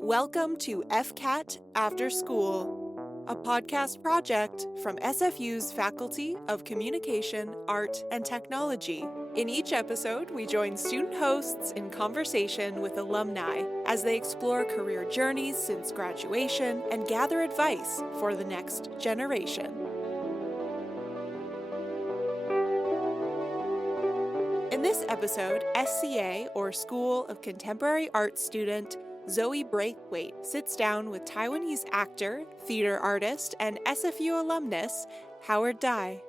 Welcome to FCAT After School, a podcast project from SFU's Faculty of Communication, Art, and Technology. In each episode, we join student hosts in conversation with alumni as they explore career journeys since graduation and gather advice for the next generation. In this episode, SCA, or School of Contemporary Art student Zoë Braithwaite sits down with Taiwanese actor, theater artist, and SFU alumnus Howard Dai.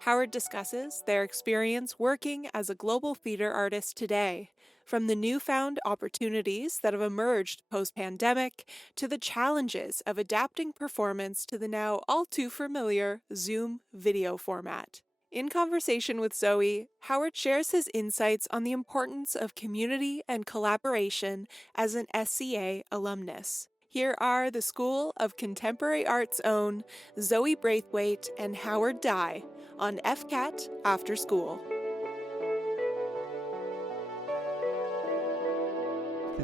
Howard discusses their experience working as a global theater artist today, from the newfound opportunities that have emerged post-pandemic to the challenges of adapting performance to the now all too familiar Zoom video format. In conversation with Zoë, Howard shares his insights on the importance of community and collaboration as an SCA alumnus. Here are the School of Contemporary Art's own Zoë Braithwaite and Howard Dai on FCAT After School.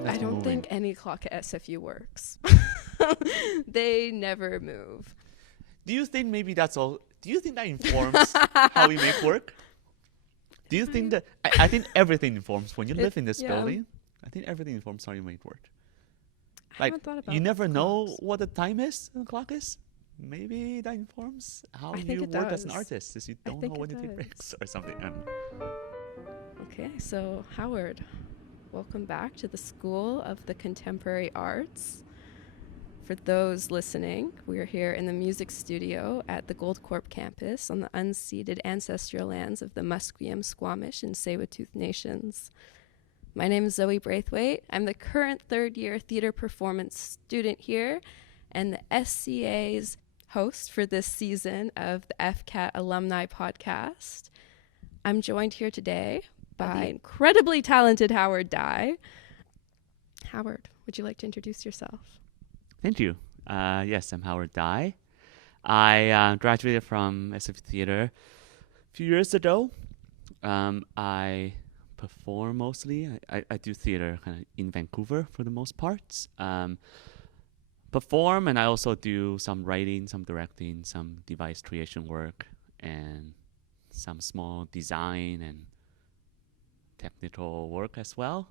I don't think any clock at SFU works. They never move. Do you think maybe that's all? Do you think that informs how we make work? Do you think that... I think everything informs when you live in this building. I think everything informs how you make work. I haven't thought about you never clocks. know what the time is, the clock is. Maybe that informs how you work as an artist, is you don't know when to take breaks or something. Okay, so Howard, welcome back to the School of the Contemporary Arts. For those listening, we're here in the music studio at the Gold Corp campus on the unceded ancestral lands of the Musqueam, Squamish, and Tsleil-Waututh nations. My name is Zoë Braithwaite. I'm the current third-year theater performance student here and the SCA's host for this season of the FCAT Alumni podcast. I'm joined here today by incredibly talented Howard Dai. Howard, would you like to introduce yourself? Thank you. Yes, I'm Howard Dai. I graduated from SF Theater a few years ago. I perform mostly. I do theater kind of in Vancouver for the most part. Perform, and I also do some writing, some directing, some device creation work, and some small design and technical work as well.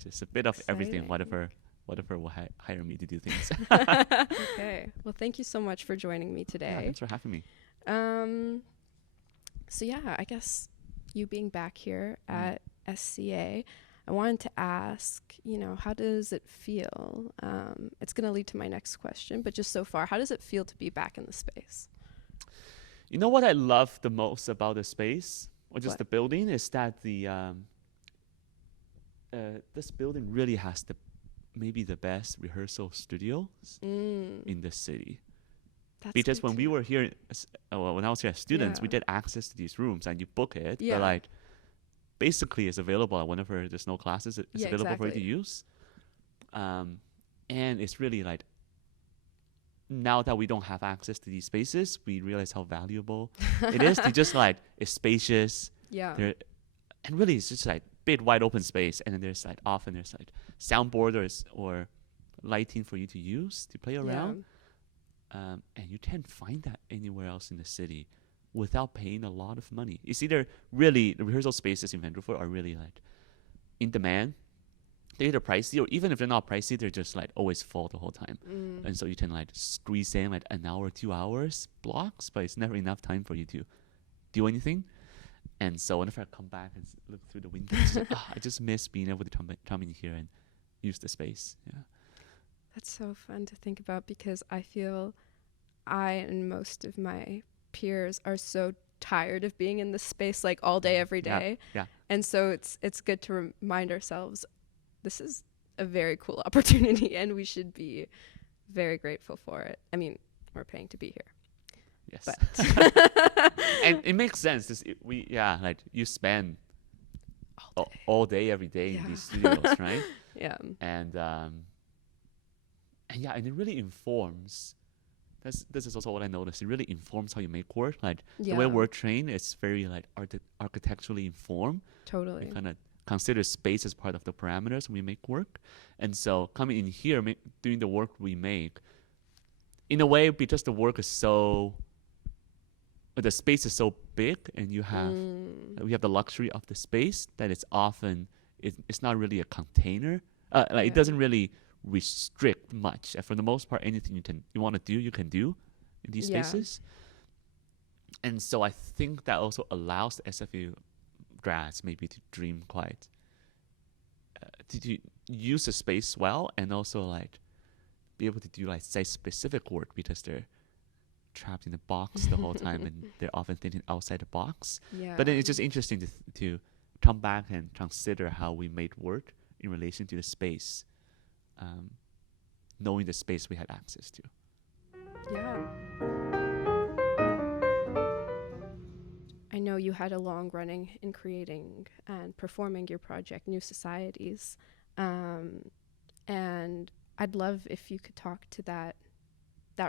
Just a bit of everything, whatever will hire me to do things. Okay. Well, thank you so much for joining me today. Yeah, thanks for having me. So yeah, I guess you being back here at SCA, I wanted to ask, how does it feel? It's going to lead to my next question, but just so far, how does it feel to be back in the space? You know what I love the most about the space, or just the building, is that this building really has maybe the best rehearsal studios in the city. Because when we were here, when I was here as students, we did access to these rooms and you book it. Yeah. But basically it's available whenever there's no classes. It's available for you to use. And it's really now that we don't have access to these spaces, we realize how valuable it is to just it's spacious. Yeah. And really it's just big wide open space, and then there's often there's soundboard or lighting for you to use to play around. And you can't find that anywhere else in the city without paying a lot of money. It's either really the rehearsal spaces in Vancouver are really in demand. They're either pricey, or even if they're not pricey, they're just always full the whole time. And so you can squeeze in an hour, 2 hours blocks, but it's never enough time for you to do anything. And so whenever I come back and look through the windows, I just miss being able to come in here and use the space. Yeah. That's so fun to think about, because I feel I and most of my peers are so tired of being in this space all day, every day. Yeah. And so it's good to remind ourselves this is a very cool opportunity and we should be very grateful for it. I mean, we're paying to be here. Yes. And it makes sense. You spend all day, every day in these studios, right? Yeah. And it really informs. This is also what I noticed. It really informs how you make work. The way we're trained is very architecturally informed. Totally. Kind of consider space as part of the parameters when we make work. And so coming in here, doing the work we make, in a way, because the work is the space is so big, and we have the luxury of the space, that it's often, it's not really a container. It doesn't really restrict much. For the most part, anything you want to do, you can do in these spaces. And so I think that also allows the SFU grads maybe to dream quite, to use the space well, and also like be able to do like site-specific work, because they're trapped in a box the whole time, and they're often thinking outside the box. But then it's just interesting to come back and consider how we made work in relation to the space, knowing the space we had access to. I know you had a long running in creating and performing your project, New Societies. And I'd love if you could talk to that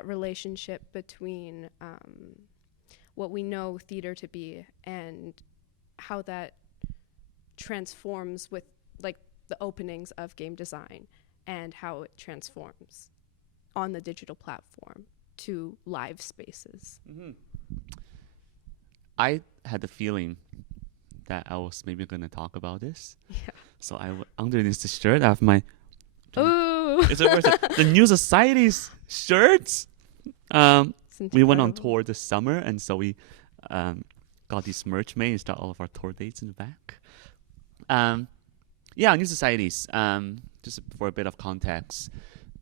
relationship between what we know theater to be, and how that transforms with like the openings of game design, and how it transforms on the digital platform to live spaces. I had the feeling that I was maybe going to talk about this. So underneath the shirt, I have my the New Society's shirts. We went on tour this summer, and so we got these merch made. It's got all of our tour dates in the back. New Societies. Just for a bit of context,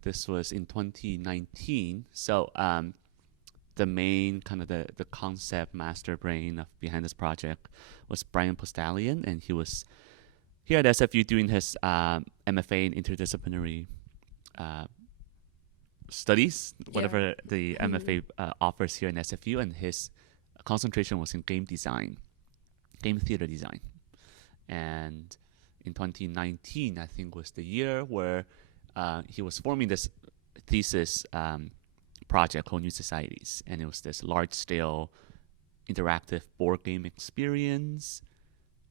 this was in 2019. So the main kind of the concept master brain behind this project was Brian Postalian, and he was here at SFU doing his MFA in interdisciplinary studies, whatever the MFA offers here in SFU, and his concentration was in game theater design. And in 2019, I think, was the year where he was forming this thesis project called New Societies, and it was this large-scale interactive board game experience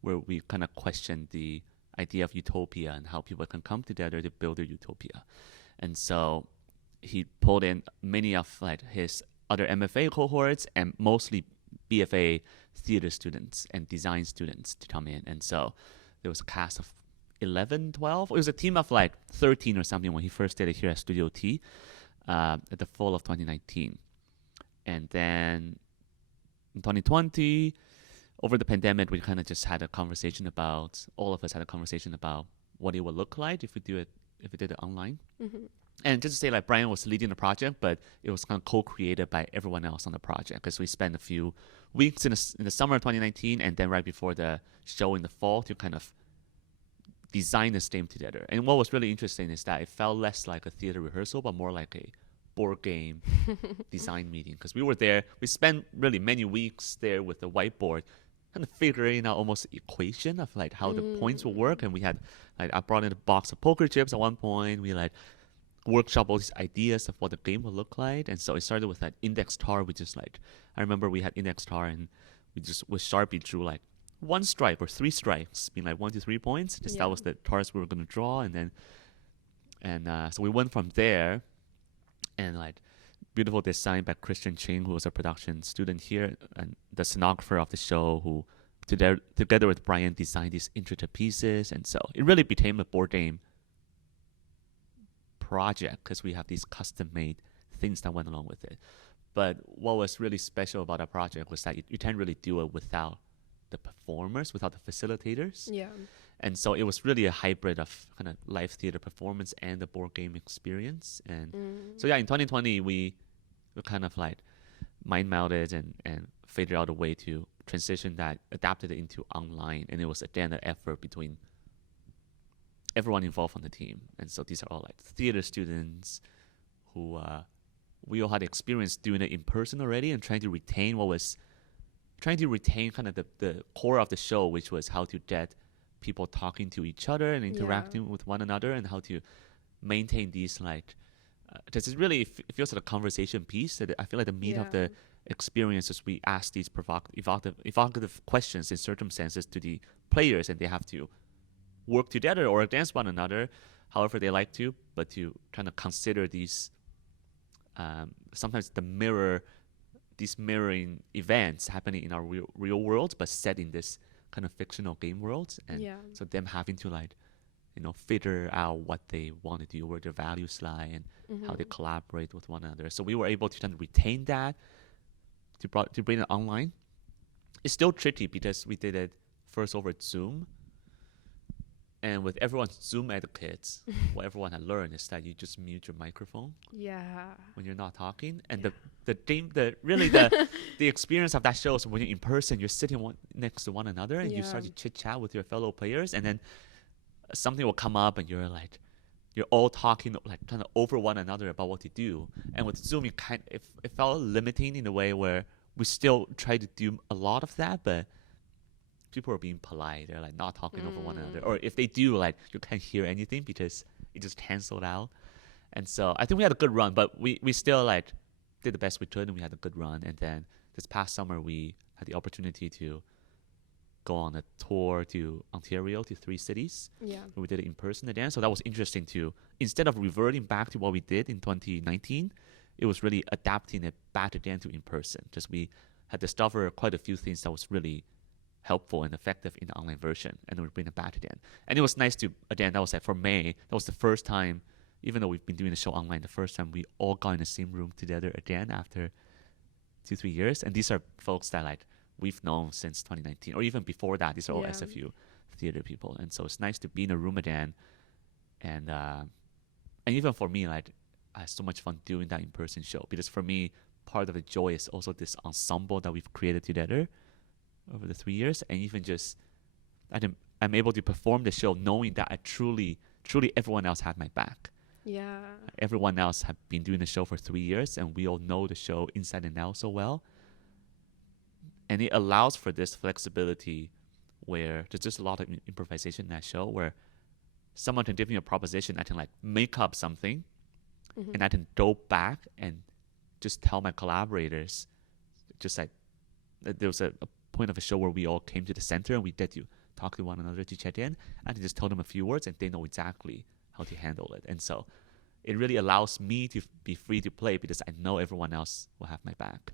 where we kind of questioned the idea of utopia and how people can come together to build a utopia. And so he pulled in many of like his other MFA cohorts and mostly BFA theater students and design students to come in. And so there was a cast of 11, 12. It was a team of like 13 or something when he first did it here at Studio T at the fall of 2019. And then in 2020, over the pandemic, we kind of just had a conversation about, all of us had a conversation about what it would look like if we did it online. And just to say, like, Brian was leading the project, but it was kind of co-created by everyone else on the project, because we spent a few weeks in the summer of 2019, and then right before the show in the fall to kind of design this game together. And what was really interesting is that it felt less like a theater rehearsal, but more like a board game design meeting, because we were there. We spent really many weeks there with the whiteboard, kind of figuring out almost the equation of like how the points will work. And we had like, I brought in a box of poker chips at one point. We like workshop all these ideas of what the game would look like. And so it started with that index tar. We just like, I remember we had index tar, and we just with Sharpie drew like 1 strike or 3 strikes, being like 1 to 3 points. Just that was the tars we were going to draw. And then so we went from there, and like beautiful design by Christian Ching, who was a production student here, and the scenographer of the show, who together with Brian designed these intricate pieces. And so it really became a board game project, because we have these custom-made things that went along with it. But what was really special about our project was that you can't really do it without the performers, without the facilitators. And so it was really a hybrid of kind of live theater performance and the board game experience. And so in 2020 we kind of like mind melded and figured out a way to transition that, adapted it into online. And it was again an effort between everyone involved on the team. And so these are all like theater students who we all had experience doing it in person already, and trying to retain kind of the core of the show, which was how to get people talking to each other and interacting with one another, and how to maintain these like because it really it feels like a conversation piece. That I feel like the meat of the experience is we ask these evocative questions in circumstances to the players, and they have to work together or against one another, however they like to, but to kind of consider these sometimes these mirroring events happening in our real world, but set in this kind of fictional game world, and so them having to like, figure out what they want to do, where their values lie, and how they collaborate with one another. So we were able to kind of retain that to bring it online. It's still tricky because we did it first over Zoom, and with everyone's Zoom etiquettes, what everyone had learned is that you just mute your microphone when you're not talking. And the experience of that show is when you're in person, you're sitting next to one another, and you start to chit chat with your fellow players, and then something will come up, and you're all talking like kind of over one another about what to do. And with Zoom, it felt limiting in a way where we still try to do a lot of that, but people are being polite. They're like not talking over one another, or if they do, like you can't hear anything because it just canceled out. And so I think we had a good run, but we still like did the best we could, and we had a good run. And then this past summer, we had the opportunity to go on a tour to Ontario, to 3 cities. We did it in person again. So that was interesting too. Instead of reverting back to what we did in 2019, it was really adapting it back again to in person. Just we had discovered quite a few things that was really helpful and effective in the online version, and then we bring it back again. And it was nice to, again, that was like for May, that was the first time, even though we've been doing the show online, the first time we all got in the same room together again after 2-3 years. And these are folks that like we've known since 2019, or even before that. These are all SFU theater people, and so it's nice to be in a room again. And even for me, like I had so much fun doing that in-person show, because for me, part of the joy is also this ensemble that we've created together over the 3 years. And even just I'm able to perform the show knowing that I truly everyone else had my back. Everyone else had been doing the show for 3 years, and we all know the show inside and out so well. And it allows for this flexibility where there's just a lot of improvisation in that show, where someone can give me a proposition, I can like make up something, and I can go back and just tell my collaborators, just like there was a point of a show where we all came to the center and we get to talk to one another to check in, and I just tell them a few words and they know exactly how to handle it. And so it really allows me to be free to play because I know everyone else will have my back.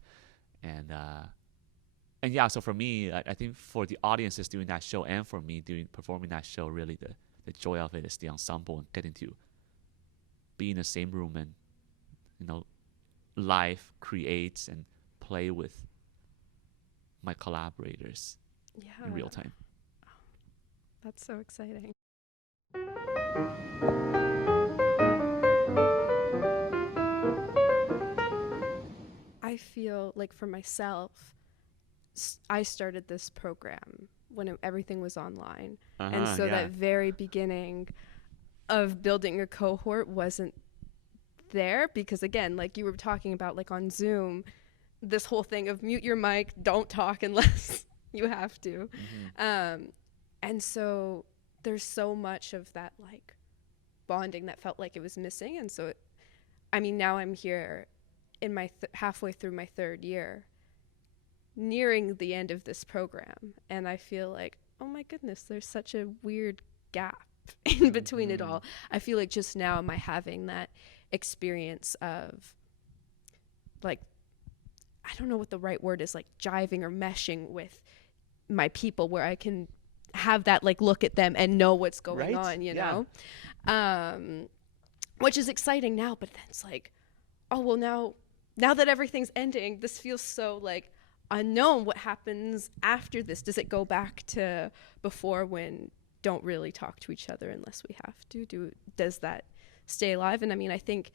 And yeah, so for me, I think for the audiences doing that show and for me performing that show, really the joy of it is the ensemble and getting to be in the same room and, live create and play with my collaborators in real time. That's so exciting. I feel like for myself, I started this program when everything was online. And so that very beginning of building a cohort wasn't there, because again, like you were talking about, like on Zoom, this whole thing of mute your mic, don't talk unless you have to. And so there's so much of that like bonding that felt like it was missing. And so now I'm here in my halfway through my 3rd year, nearing the end of this program, and I feel like, oh my goodness, there's such a weird gap in between it all. I feel like just now am I having that experience of like, I don't know what the right word is, like jiving or meshing with my people, where I can have that like look at them and know what's going on, you know, which is exciting now. But then it's like, oh well, now that everything's ending, this feels so like unknown. What happens after this? Does it go back to before, when don't really talk to each other unless we have to? Does that stay alive? And I think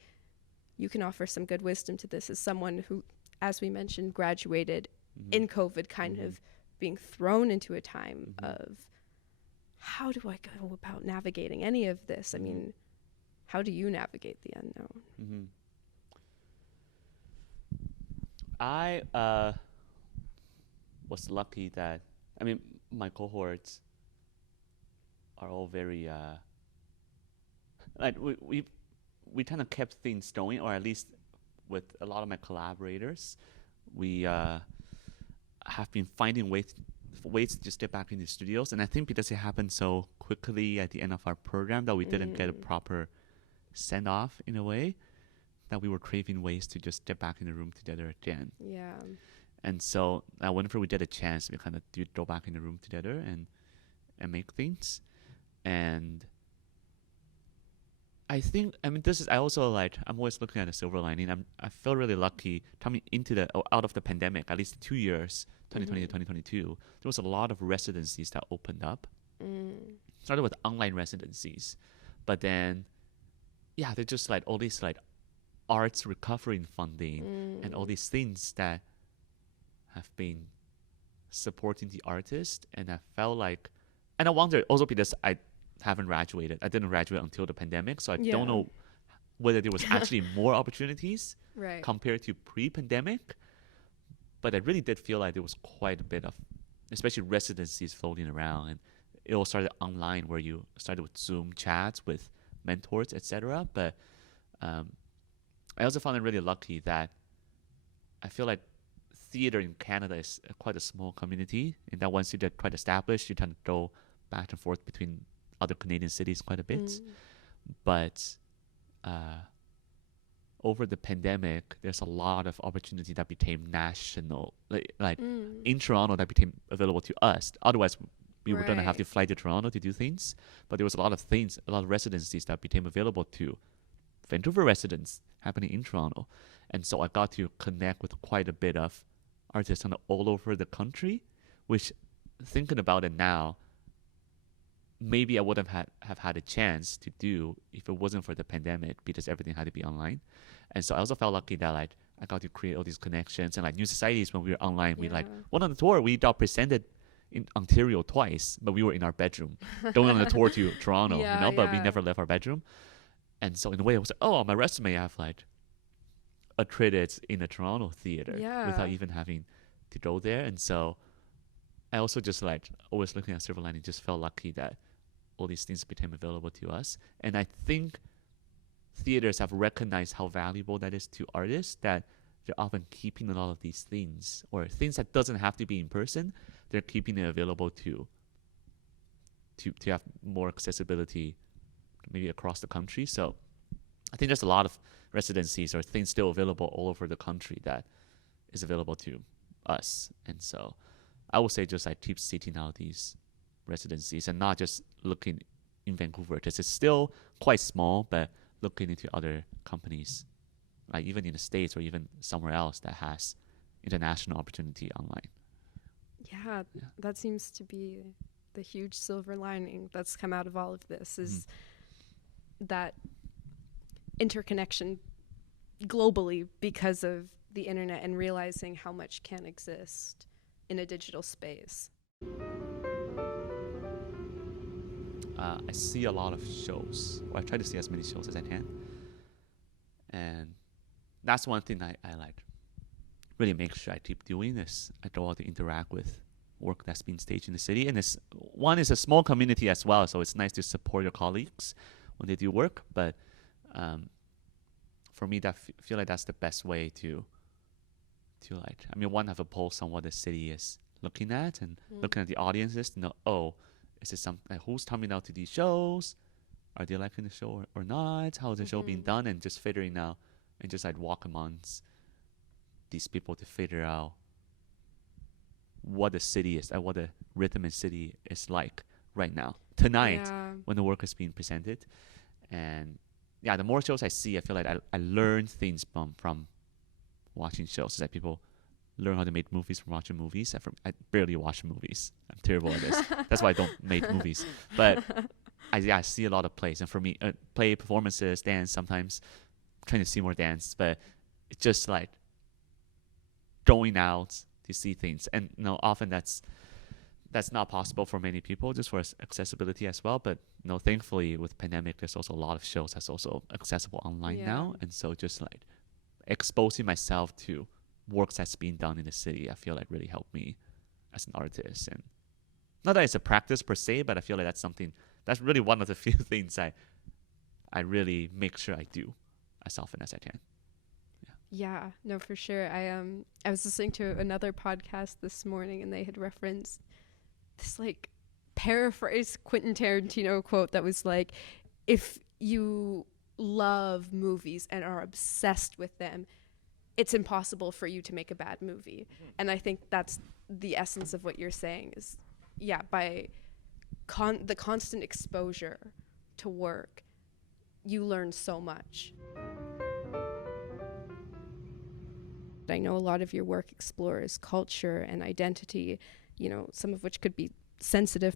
you can offer some good wisdom to this as someone who, as we mentioned, graduated in COVID, kind of being thrown into a time of how do I go about navigating any of this? How do you navigate the unknown? I was lucky that, my cohorts are all very, like we kind of kept things going, or at least with a lot of my collaborators, we have been finding ways ways to just get back into studios. And I think because it happened so quickly at the end of our program that we didn't get a proper send off in a way, that we were craving ways to just get back in the room together again. Yeah. And so whenever we get a chance, we kind of do go back in the room together and make things. And I think, I mean, I also like, I'm always looking at a silver lining. I feel really lucky coming out of the pandemic, at least 2 years, 2020 to 2022, there was a lot of residencies that opened up. Started with online residencies, but then, yeah, they're just like all these like arts recovery funding and all these things that have been supporting the artist. And I felt like, and I wonder also because I haven't graduated. I didn't graduate until the pandemic, so I don't know whether there was actually more opportunities compared to pre-pandemic. But I really did feel like there was quite a bit of, especially residencies floating around, and it all started online where you started with Zoom chats with mentors, etc. But I also found it really lucky that I feel like theater in Canada is quite a small community, and that once you get quite established, you tend to go back and forth between other Canadian cities quite a bit. But over the pandemic, there's a lot of opportunity that became national, like in Toronto, that became available to us. Otherwise, we were going to have to fly to Toronto to do things. But there was a lot of residencies that became available to Vancouver residents happening in Toronto. And so I got to connect with quite a bit of artists all over the country, which, thinking about it now, maybe I wouldn't have had a chance to do if it wasn't for the pandemic, because everything had to be online. And so I also felt lucky that like I got to create all these connections. And like New Societies, when we were online, we like went on the tour. We got presented in Ontario twice, but we were in our bedroom going on the tour to Toronto, but we never left our bedroom. And so in a way, I was like, oh, on my resume, I have like a credit in a Toronto theater without even having to go there. And so I also just like always looking at silver lining, just felt lucky that all these things became available to us. And I think theaters have recognized how valuable that is to artists, that they're often keeping a lot of these things, or things that doesn't have to be in person, they're keeping it available to have more accessibility maybe across the country. So I think there's a lot of residencies or things still available all over the country that is available to us. And so I would say just like keep seeking out these residencies and not just looking in Vancouver, because it's still quite small, but looking into other companies, like even in the States or even somewhere else that has international opportunity online. Yeah, that seems to be the huge silver lining that's come out of all of this, is that interconnection globally because of the internet, and realizing how much can exist in a digital space. I see a lot of shows, or I try to see as many shows as I can. And that's one thing I like really make sure I keep doing, is I go out to interact with work that's being staged in the city. And it's a small community as well, so it's nice to support your colleagues when they do work. But for me, that feel like that's the best way to like, I mean, one, have a pulse on what the city is looking at, and looking at the audiences to know, oh, is it something, who's coming out to these shows? Are they liking the show or not? How is the show being done? And just figuring out, and just like walk amongst these people to figure out what the city is, and what the rhythm and city is like right now, tonight, when the work is being presented. And yeah, the more shows I see, I feel like I learn things from watching shows. It's like people learn how to make movies from watching movies. I barely watch movies. I'm terrible at this. That's why I don't make movies. But I see a lot of plays. And for me, play, performances, dance, sometimes trying to see more dance. But it's just like going out to see things. And often that's not possible for many people, just for accessibility as well. But thankfully with pandemic, there's also a lot of shows that's also accessible online now. And so just like exposing myself to works that's being done in the city, I feel like really helped me as an artist. And not that it's a practice per se, but I feel like that's really one of the few things I really make sure I do as often as I can. Yeah, no, for sure. I was listening to another podcast this morning, and they had referenced this like paraphrase Quentin Tarantino quote that was like, if you love movies and are obsessed with them, it's impossible for you to make a bad movie. And I think that's the essence of what you're saying is, by the constant exposure to work, you learn so much. I know a lot of your work explores culture and identity, some of which could be sensitive,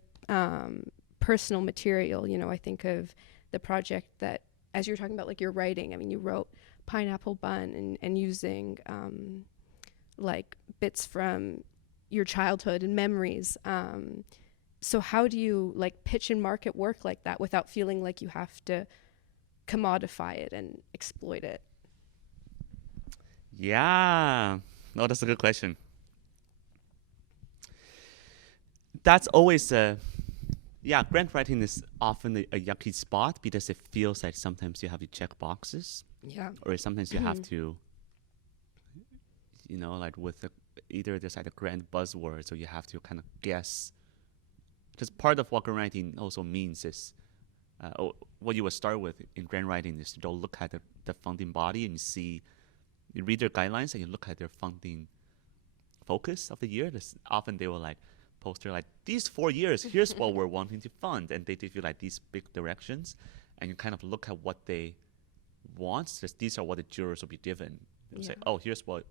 personal material. I think of the project that, as you're talking about, like your writing, I mean, you wrote Pineapple Bun and using like bits from your childhood and memories. So how do you like pitch and market work like that without feeling like you have to commodify it and exploit it? Yeah, no, that's a good question. That's always grant writing is often a yucky spot because it feels like sometimes you have to check boxes. Yeah. Or sometimes you have to, like with either there's like a grand buzzword, so you have to kind of guess. Because part of what grant writing also means is, what you would start with in grant writing is to look at the funding body and you read their guidelines and you look at their funding focus of the year. Often they will like poster like these 4 years, here's what we're wanting to fund, and they give you like these big directions, and you kind of look at what they want. So these are what the jurors will be given. They'll say, oh, here's what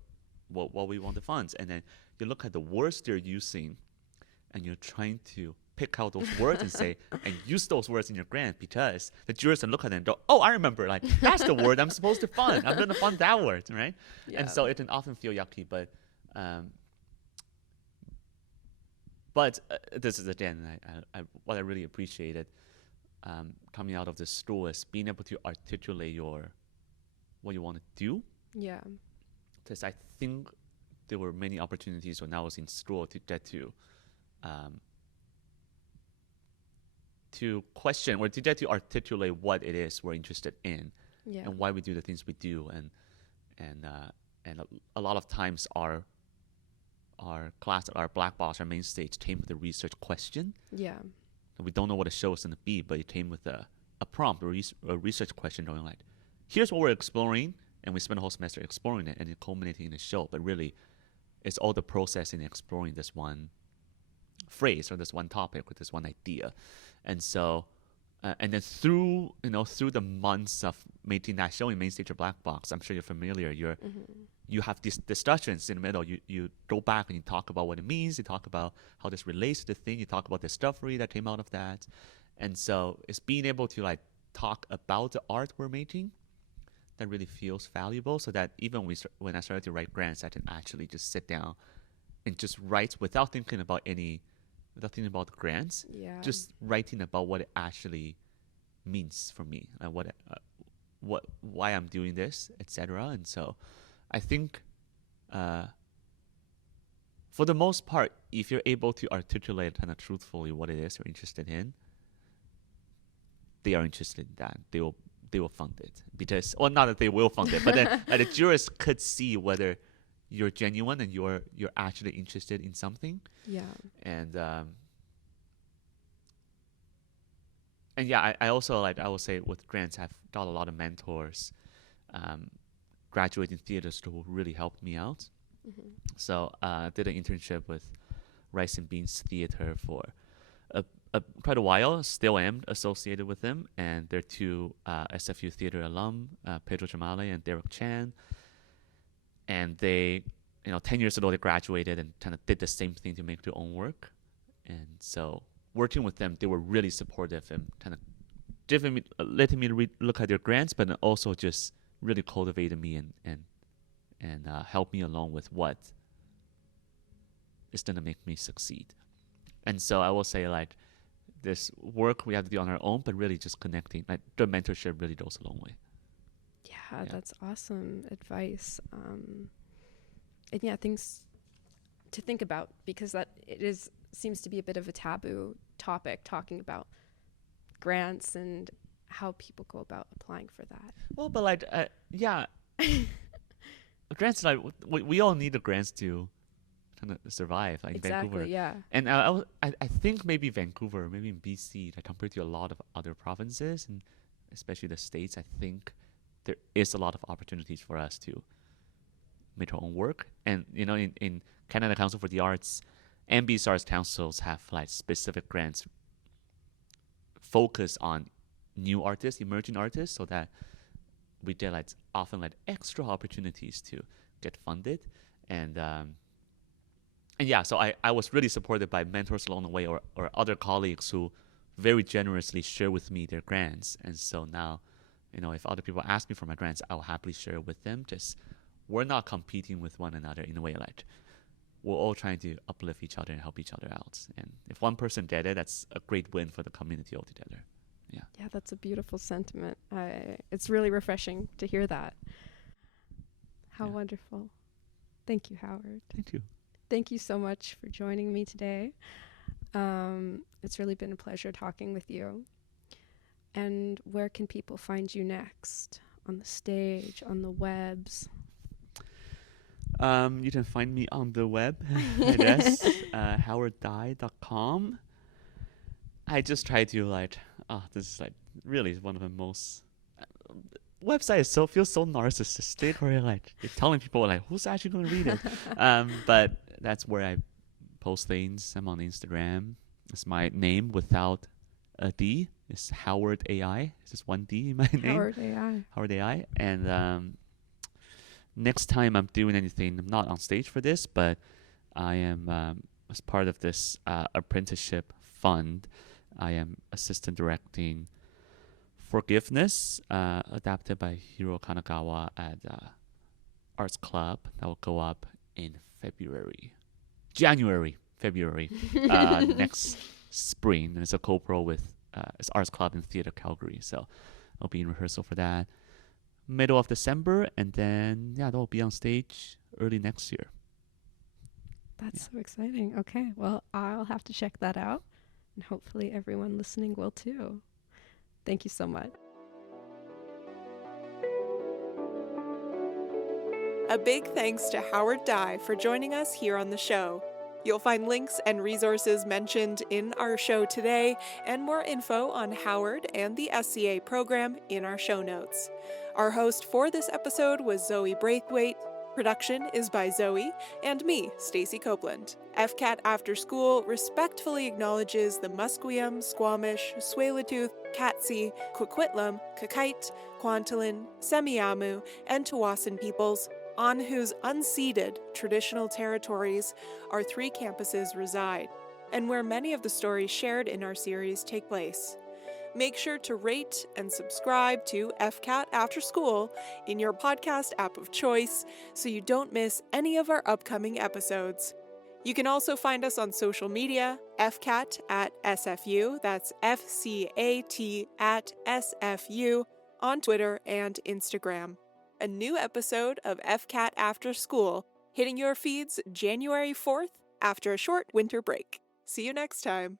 we want to fund, and then you look at the words they're using, and you're trying to pick out those words and say and use those words in your grant, because the jurors can look at it and go, oh, I remember, like that's the word I'm supposed to fund. I'm going to fund that word, right? Yeah. And so it can often feel yucky, but this is again, what I really appreciated coming out of this school is being able to articulate what you want to do. Yeah. Because I think there were many opportunities when I was in school to get to question or to get to articulate what it is we're interested in, and why we do the things we do, and a lot of times our class, our black box, our main stage came with a research question. Yeah. We don't know what the show is going to be, but it came with a prompt, a research question going like, here's what we're exploring, and we spent the whole semester exploring it and it culminating in a show. But really, it's all the process in exploring this one phrase or this one topic or this one idea. And so, and then through the months of making that show in main stage or black box, I'm sure you're familiar. You have these discussions in the middle. You go back and you talk about what it means. You talk about how this relates to the thing. You talk about the discovery that came out of that. And so it's being able to like talk about the art we're making that really feels valuable. So that even when I started to write grants, I can actually just sit down and just write without thinking about the grants. Yeah. Just writing about what it actually means for me, and why I'm doing this, etc. And so I think for the most part, if you're able to articulate kind of truthfully what it is you're interested in, they are interested in that. They will fund it, because, well, not that they will fund it, but then the jurors could see whether you're genuine and you're actually interested in something. Yeah. And yeah, I also, like I will say, with grants, I've got a lot of mentors, graduating theater school, who really helped me out. Mm-hmm. So I did an internship with Rice and Beans Theater for quite a while. Still am associated with them, and they're two SFU theater alum, Pedro Jamale and Derek Chan. And they, 10 years ago, they graduated and kind of did the same thing to make their own work. And so working with them, they were really supportive and kind of letting me look at their grants, but also just really cultivated me and helped me along with what is going to make me succeed. And so I will say, like, this work we have to do on our own, but really just connecting. Like, the mentorship really goes a long way. Yeah, that's awesome advice. And yeah, things to think about, because that seems to be a bit of a taboo topic, talking about grants and how people go about applying for that. Well, but like, grants, like we all need the grants to trying to survive, like Exactly, Vancouver. yeah. And I think maybe Vancouver, maybe in BC, like compared to a lot of other provinces and especially the States, I think there is a lot of opportunities for us to make our own work. And in Canada Council for the Arts and BC Arts Councils have like specific grants focused on new artists, emerging artists, so that we get like often like extra opportunities to get funded. And yeah, so I was really supported by mentors along the way, or other colleagues who very generously share with me their grants. And so now, if other people ask me for my grants, I'll happily share with them. Just we're not competing with one another in a way, like we're all trying to uplift each other and help each other out. And if one person get it, that's a great win for the community altogether. Yeah. Yeah, that's a beautiful sentiment. It's really refreshing to hear that. How wonderful. Thank you, Howard. Thank you. Thank you so much for joining me today. It's really been a pleasure talking with you. And where can people find you next? On the stage, on the webs? You can find me on the web, I guess, howarddai.com. I just try to this is like really one of the most website feels so narcissistic, where you're telling people like who's actually going to read it. But that's where I post things. I'm on Instagram. It's my name without a D. It's Howard AI. It's just one D in my name. Howard AI. Howard AI. And next time I'm doing anything, I'm not on stage for this, but I am as part of this apprenticeship fund. I am assistant directing Forgiveness, adapted by Hiro Kanagawa at Arts Club. That will go up in January, February next spring. And it's a co-pro with it's Arts Club and Theatre Calgary. So I'll be in rehearsal for that middle of December, and then that'll be on stage early next year. That's so exciting. Okay, well, I'll have to check that out, and hopefully everyone listening will too. Thank you so much. A big thanks to Howard Dai for joining us here on the show. You'll find links and resources mentioned in our show today, and more info on Howard and the SCA program in our show notes. Our host for this episode was Zoë Braithwaite. Production is by Zoe and me, Stacey Copeland. FCAT After School respectfully acknowledges the Musqueam, Squamish, Tsleil-Waututh, Katzie, Coquitlam, Kakite, Kwantlen, Semiahmoo, and Tawasin peoples, on whose unceded traditional territories our 3 campuses reside, and where many of the stories shared in our series take place. Make sure to rate and subscribe to FCAT After School in your podcast app of choice so you don't miss any of our upcoming episodes. You can also find us on social media, FCAT at SFU, that's FCAT at SFU, on Twitter and Instagram. A new episode of FCAT After School hitting your feeds January 4th after a short winter break. See you next time.